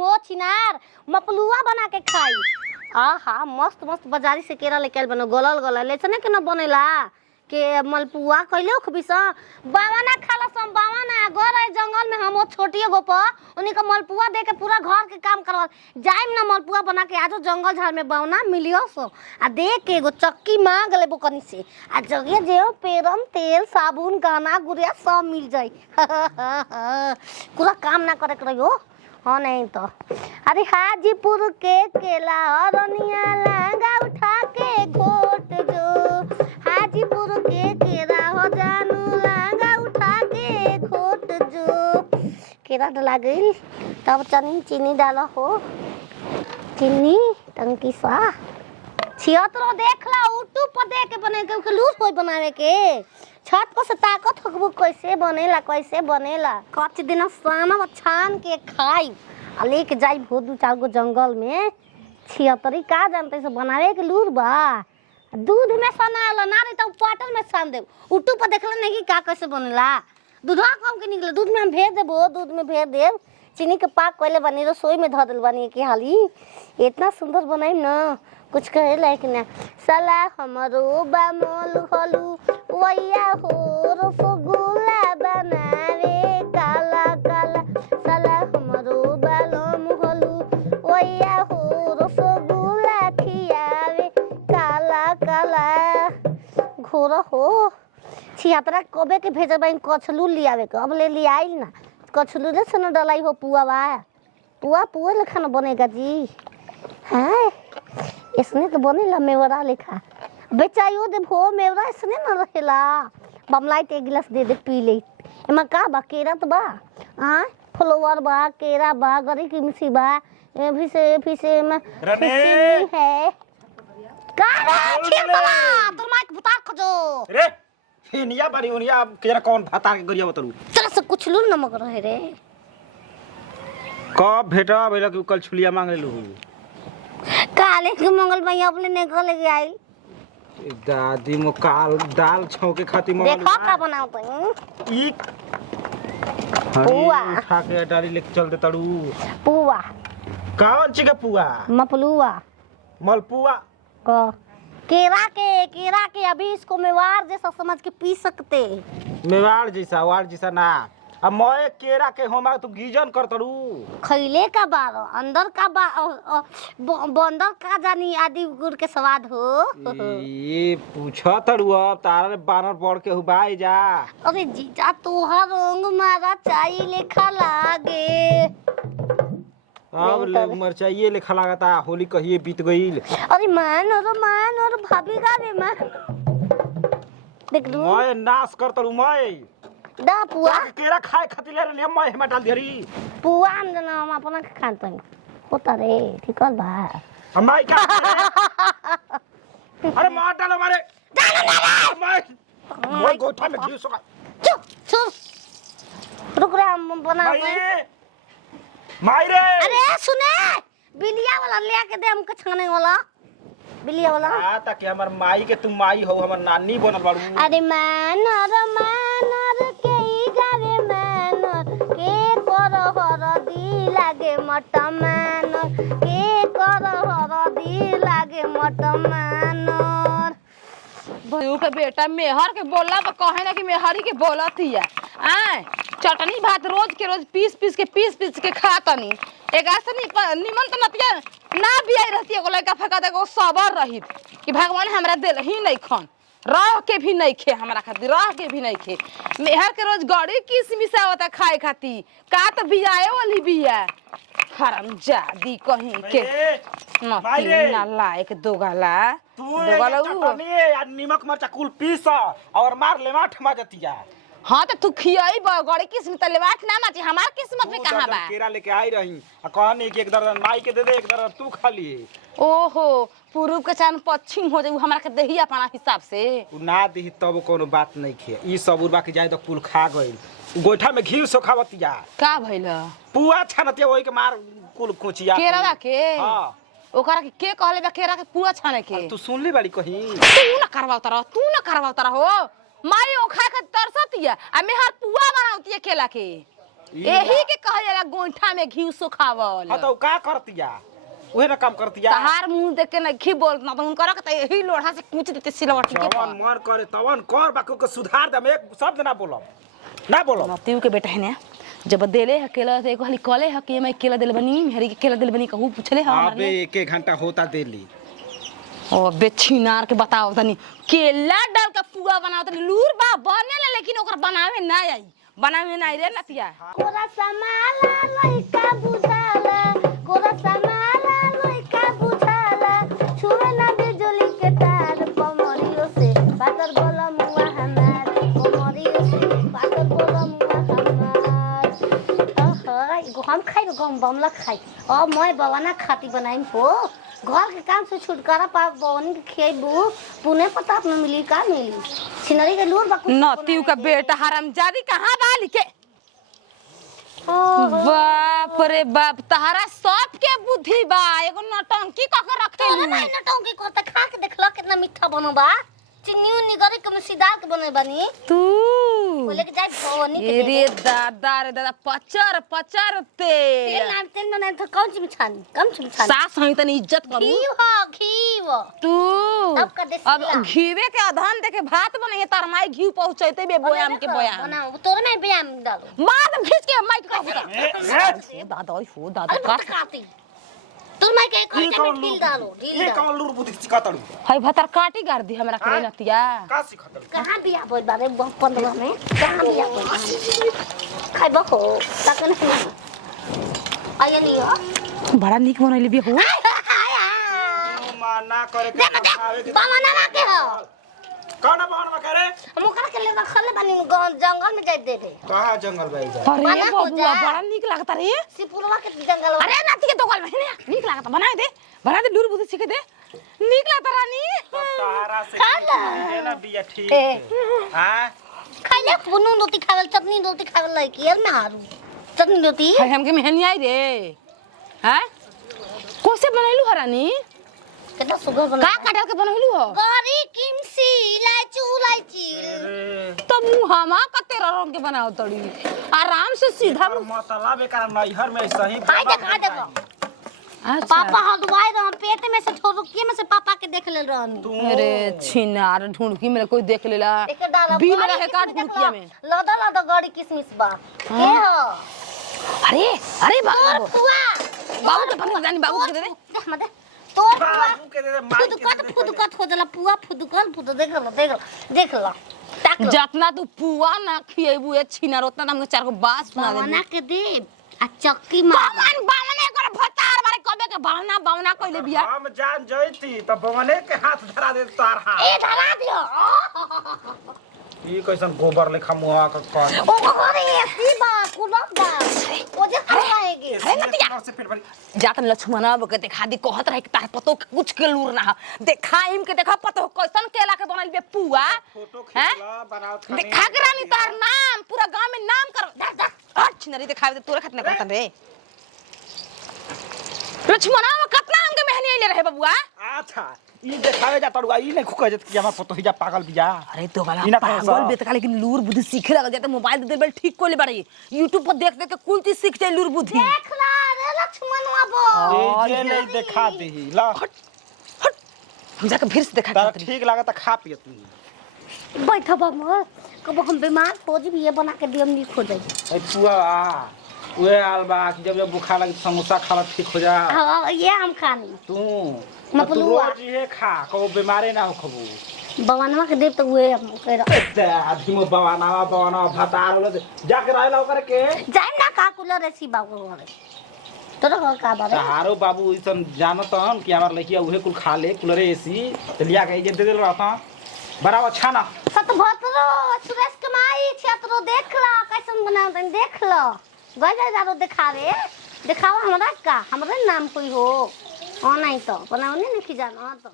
मो छिनार मपलुआ बना के खाई। आहा मस्त मस्त बाजारी से केरा लेके आइल बनो गलल गलल लेसने के न बनेला के मलपुआ कइले खबिसा बावा ना खाला सम बावा ना गोरे जंगल में हम छोटी गो प उन्हीं का मलपुआ दे के पूरा घर के काम करवा जाइम ना मलपुआ बना के आजो जंगल झाड़ में बावना मिलियो सो आ दे के एगो चक्की मांग लेबो कनी से आ जगह जे पेरम तेल साबुन गहना गुड़िया सब मिल जाई पूरा काम ना करे के रहियो। हाँ नहीं तो अरे हाजीपुर के केला अरनिया लांगा उठा के घोट जो हाजीपुर के केरा हो जानू लांगा उठा के घोट जो केरा डला गई तब चीनी डाला हो चीनी टंकी सा छियतरो देख ला यूट्यूब पर देख के बने के लूस कोई बनावे के छत पर से ताकत होगबो कैसे बनेला कच दिन सामा छान के खाई आ लेके जाई भो दू चार गो जंगल में छियतरी का जानते से बनावे के लूर बा दूध में सनाला ना रे तो पाटल में सान देब यूट्यूब पर देखले नहीं का कैसे बनेला दूधवा कम के निकले दूध में हम भेज देबो दूध में भेज देब चीनी के पाक पहले बनी रसोई में धर दिल बनी के हाली इतना सुंदर बनाई ना कुछ कहे लायक ना सला हमरो बामल हलू वैया हो रसगुल्ला बनावे काला काला सला हमरो बालम हलू वैया हो रसगुल्ला खियावे काला काला घोर हो छियातरा कबे के भेजल बाइन कछलू लियावे के अब ले लियाइल ना कछलू रे से न डलाई हो पुआ लेखा न बनेगा जी हाँ इसने तो बनेला मेवरा लेखा बेचाइयो दे भो मेवरा इसने न रहेला बमलाई एक गिलास दे पी ले एमा का बा केरा तो बा हाँ फ्लावर बा केरा बा गरी की मिसी बा फिर से में है का छिलतला तोर माइक बुतार खजो रे हिनिया बारी उनिया केरा कौन भाता के गरिया बतरू चल से कुछ लू नमक रहे रे कब भेटा भइला कि कल छुलिया मांग लेलू काले के मंगल भैया अपने निकल के आई दादी मो काल दाल छौके खाती मंगल देखो का बनाओ तो ई पुआ उठा के डाली लेके चल दे तड़ू पुआ कौन ची के पुआ मपलुआ मलपुआ को केरा के अभी इसको मेवाड़ जैसा समझ के पी सकते मेवाड़ जैसा वाड़ जैसा ना अब मोए केरा के होमा तू गीजन कर तड़ू खैले का बारो अंदर का बंदर का जानी आदि गुड़ के स्वाद हो ये पूछा तड़ू अब तारा बानर बढ़ के हुबाई जा अरे जीजा तोहर रंग मारा चाई लेखा लागे अब ले मरचाइए लेखा लागता होली कहिए बीत गईल अरे मान और भाभी का रे मान देख लू मैं नाश कर तड़ू मैं दा पुआ केरा खाए खातिर ले मैं हेमा डाल दिहरी पुआ हम जना हम अपना के खान तनी होता रे ठीक बा हमाई का अरे मार डालो मारे मैं गोठा में घी सुखा चुप रुक रे हम बना माई रे अरे सुने बिलिया वाला ले के दे हमके छाने वाला बिलिया वाला आ ताकि हमर माई के तुम माई हो हमर नानी बनल बाड़ू अरे मानर के ई गावे मानर के कर हरदी लागे मट मानर के कर हरदी लागे मट मानर भयू के बेटा मेहर के बोला तो कहे ना कि मेहरी के बोलत हिया आय चटनी भात रोज पीस के खातनी एक ऐसे निमन तो नतिया ना बियाई रहती एगो लड़का फका एगो सबर रहित कि भगवान हमरा दिल ही नहीं खन रह के भी नहीं खे हमरा खातिर रह के भी नहीं खे मेहर के रोज गड़ी किसमिस आवता खाए खातिर का तो बियाए वाली बिया हरामजादी कहीं के नती ना लायक दोगला यार नमक मरचा कुल पीस और मार ले माठ मजतिया हां तो तू खियाई गड़ी किस्मत लेवाट ना माची हमार किस्मत में कहां बा केरा लेके आई रही आ कहनी कि एक दर्जन माई के दे दे एक दर्जन तू खा लिए ओहो पूर्व के चान पश्चिम हो जाऊ हमरा के देही अपना हिसाब से ना देही तब कोनो बात नहीं खे ई सब उर्बा के जाय तो कुल खा गइल गोइठा में घी सोखावतिया का भइल पुआ छानतिया ओई के मार कुल कोचिया केरा के हां ओकरा के कहले बा केरा के पुआ छाने के तू सुन ले बाड़ी कहीं तू ना करवावता रहो माई ओ खा के तरसतिया आ मेहर पुआ बनावतिया केला के यही के कहे जाला गोइठा में घी सुखावल। हां तो का करतिया उहे ना काम करतिया। तहार मुंह देख के नहीं बोलत ना तो उनकर के यही लोढ़ा से कूच देते सिलवट के। जवन मन करे तवन कर बाकी के सुधार दम एक शब्द ना बोलब ना बोलब। नतीव के बेटा है ने जब देले अकेला तो एक खाली कले है कि मैं अकेला दिल बनी मेहरी के अकेला दिल बनी कहू पूछले हम अबे 1 घंटा होता देली। ओ बेछिनार के बताओ तनी केला डाल के पुआ बनाओ तनी लूर बा बनेला लेकिन ओकर बनावे ना आई बनावे ना आई रे नतिया। कोरा समाला लइका बुझाला कोरा समाला लइका बुझाला छुवे ना बिजली के तार कमरियो से पातर बोला मुआ हमार कमरियो से पातर बोला मुआ हमार। एगो हम खाई गम बमला खाई अब मैं बवाना खाती बनाई हो घर के काम से छुटकारा पा बवनी के खियाबू पुणे प्रताप में मिली का मिली छिनरी के लूर बाकू नतीव का बेटा हरामजादी कहां बाली के बाप रे बाप तहरा सब के बुद्धि बा एगो नटंकी क के रखेलू। नहीं नटंकी करता खा के देखला कितना मीठा बनो बा चिन्नी उन्नी गरी के सीधा के बने बनी तू बोले के जाय भवनी के रे दादा रे दादा पचर पचर तेल बनाए तो कौन सी छानी कम सी छानी सास हई तनी इज्जत करू घी हो तू अब का देसी अब घीवे के अधान देके भात बनाइए तार माई घी पहुंचैते बे बोयाम के बोयाम बनाओ तोरे में बयाम डालो मार खींच के माइक का दादा ओए हो दादा काट काटी तुम मैं के कौन ढील डालो ढील ये डालो कौन लूर बुद्धि सिखातड़ू हई भतर काटी गार दी हमरा करे नतिया का सिखातड़ू। कहां बिया बोल बाबे 15 में कहां बिया बोल खाइ बखो तकन आया नहीं बड़ा निक बनैले बे हो माना करे के खावे के बमना ना के हो कौन बहन में करे हम ओकरा के ले खले बनी जंगल में जाय दे दे कहां जंगल भाई जा। अरे बना हो बबुआ जा। बड़ा निक लागता रे सिपुरवा के जंगल अरे नाती के दोगल में निक लागता बना दे लूर बुद्धि सीखे दे निक लागता रानी सहारा से खाला। है ना बिया ठीक है हां खाले बुनू रोटी खावल चटनी रोटी खावल लाई की यार मैं हारू चटनी रोटी हई हमके मेहनी आई रे हैं कोसे बनैलू हरानी कितना सुगर का बना काटल के बनैलू हो गरी किमसी इलायची तो मुहामा कते रंग के बनाओ तड़ी आराम से सीधा मतलब एक नैहर में सही खाई देखा देखो अच्छा पापा हलवाई रह पेट में से ठोरुकी में से पापा के देख ले रहनी तू अरे छिनार ढूंढकी में कोई देख लेला देख डाला बिल रहे काट ढूंढकिया में लदा लदा गड़ी किसमिस बा के हो अरे अरे तोर बाबू फुआ बाबू के बन जानी बाबू के दे दे देख मत तोर फुआ बाबू के दे मार के फुदकत हो जाला पुआ फुदकल फुद देख लो ताक लो जितना तू पुआ ना खिएबू ए छिनार उतना हमके चार को बात सुना दे बना के दे आ चक्की मार बावन बावने कर भतार मारे कबे के बावना बावना कइले बिया हम जान जइती त बगने के हाथ धरा दे तार हाथ ए धरा दियो ई कैसन गोबर लेखा मुहा का कर ओ घरे एसी बा कुलर बा ओ जे खाएगे अरे नतिया से पेट भरी जातन लक्ष्मणा के देखा दी कहत रहे कि तार पतो कुछ के लूर ना देखाइम के देखा पतो कैसन केला के बनल बे पुआ फोटो हैं खींचला बनाओ खाने देखा के रानी तार नाम पूरा गांव में नाम कर हट छिनरी दिखावे दे तोरे खतने करतन रे लक्ष्मणा कितना हमके मेहनी आइले रहे बबुआ अच्छा ई देखावे जा तड़ुआ ई नहीं खुक जत कि हमरा फोटो हिजा पागल बिया अरे तो वाला इना पागल पैसा। बेतका लेकिन लूर बुद्धि सीखे लग जाते मोबाइल दे बेल ठीक कोले बड़ी YouTube पर देख देख के कुल चीज सीख जाए लूर बुद्धि देख ला रे लक्ष्मणवा बो ये नहीं देखा देही ला हम जाके फिर से देखा तारा के ठीक लागत खा पिए तू बैठ बाबू कब हम बीमार हो जी ये बना के दियम नी खो जाई ए पुआ उहे आलबा कि जब बुखार लगे समोसा खाला ठीक हो जा हां ये हम खानी तू मपलुआ। रोज ये खा को बीमारे ना हो खबू बवनवा के देव तो हुए हम कह आधी मो बवाना भतार जाके रहला ओकर के जाई ना का कूलर रे सी बाबू घरे तोरा घर का बाबे सहारो बाबू इसन जानत हन कि हमार लड़किया उहे कुल खा ले कुलरे एसी तो लिया के जे दे देल रहता बड़ा अच्छा ना सत भतरो सुरेश कमाई छतरो देख ला कैसन बनाव तन देख लो गई जारो दिखावा हमरा का हमरे नाम कोई हो नहीं तो बनावने नहीं जाना तो